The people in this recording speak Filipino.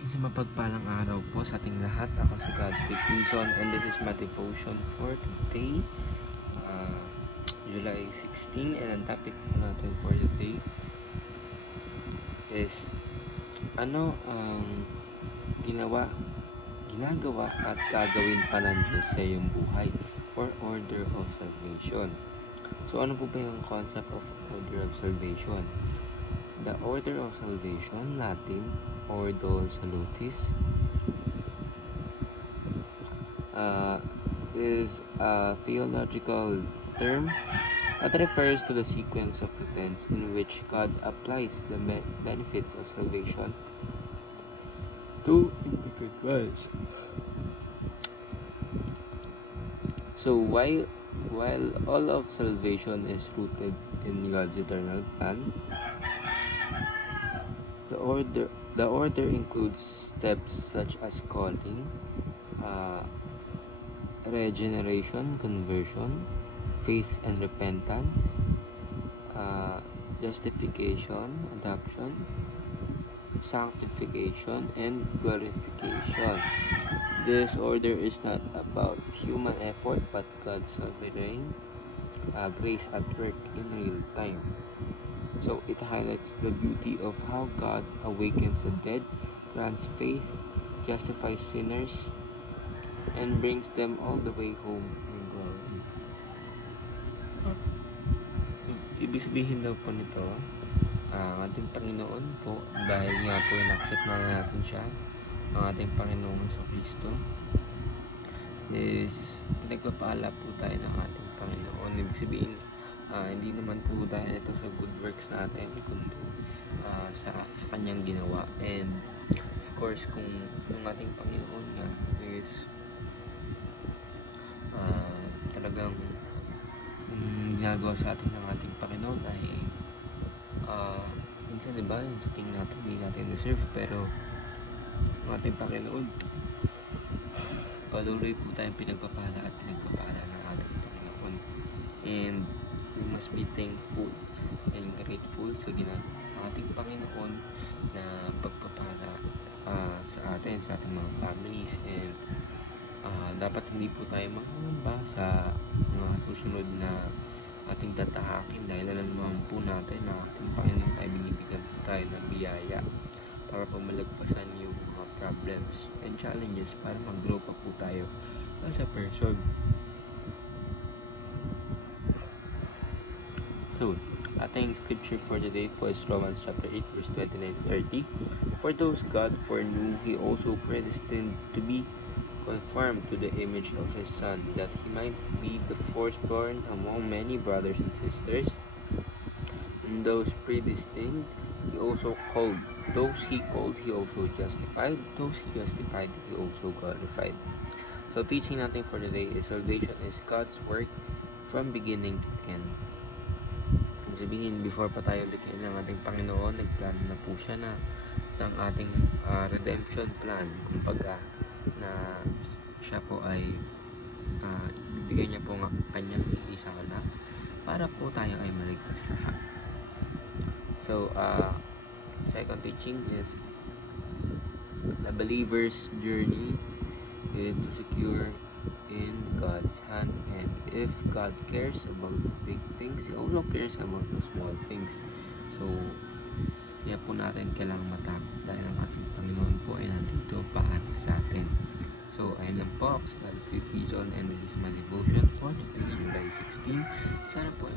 Isang mapagpalang araw po sa ating lahat. Ako si Godfrey Quezon and this is my devotion for today, July 16. And ang topic po natin for today is ano ang ginagawa at gagawin pa ng Diyos sa iyong buhay, or order of salvation. So ano po ba yung concept of order of salvation? The order of salvation, Latin, Ordo Salutis, is a theological term that refers to the sequence of events in which God applies the benefits of salvation to individuals. So while all of salvation is rooted in God's eternal plan, the order includes steps such as calling, regeneration, conversion, faith and repentance, justification, adoption, sanctification, and glorification. This order is not about human effort but God's sovereign grace at work in real time. So it highlights the beauty of how God awakens the dead, grants faith, justifies sinners, and brings them all the way home in glory. Ibig sabihin daw po nito, ang ating Panginoon po, dahil nga po in-accept na natin siya, ang ating Panginoon sa Kristo, is pinagpapala po tayo ng ating Panginoon. Ibig sabihin, hindi naman po dahil ito sa good works natin, kundi sa kanyang ginawa. And of course, kung yung ating Panginoon nga is talagang ginagawa sa atin ng ating Panginoon ay minsan diba, yung sa tingin natin hindi natin deserve, pero ang ating Panginoon patuloy po tayong pinagpapala at pinagpapala ng ating Panginoon. And we must be thankful and grateful sa ating Panginoon na pagpapala sa atin, sa ating mga families. And dapat hindi po tayo mangangamba sa mga susunod na ating tatahakin, dahil alam naman po natin na ating Panginoon ay binibigyan po tayo ng biyaya para pamalagpasan yung mga problems and challenges para mag-grow pa po tayo as a person. So, ating scripture for today po is Romans chapter 8 verse 29-30. For those God foreknew, He also predestined to be conformed to the image of His Son, that He might be the firstborn among many brothers and sisters. And those predestined, He also called. Those He called, He also justified. Those He justified, He also glorified. So, teaching natin for today is salvation is God's work from beginning to end. Ibig sabihin, before pa tayo likhain ng ating Panginoon, nagplano na po siya na ng ating redemption plan. Kumbaga, na siya po ay ibibigay niya po ng kanyang isang anak para po tayo ay maligtas lahat. So, second teaching is the believer's journey is to secure in God's hand, and if God cares about the big things, He also cares about the small things. So, kaya po natin kailangang matakot dahil ang ating Panginoon po ay nandito para sa atin. So, ayun lang po ako sa Godfrey Quezon and this is my devotion for today, July 16. Sana po ay